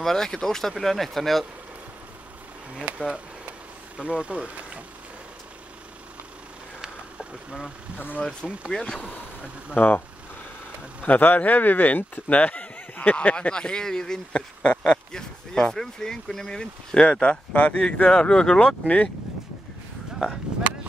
Það var ekkert óstabilega neitt, þannig að ég held að það lofa góður. Þannig að það er þung vél, sko. Já. En það er hefi vind, nei. Já, en það hefi vindur, sko. Ég frumflýg engu nema í vindur. Ég veit það, það er því ekki að fljúga ykkur logni. Verði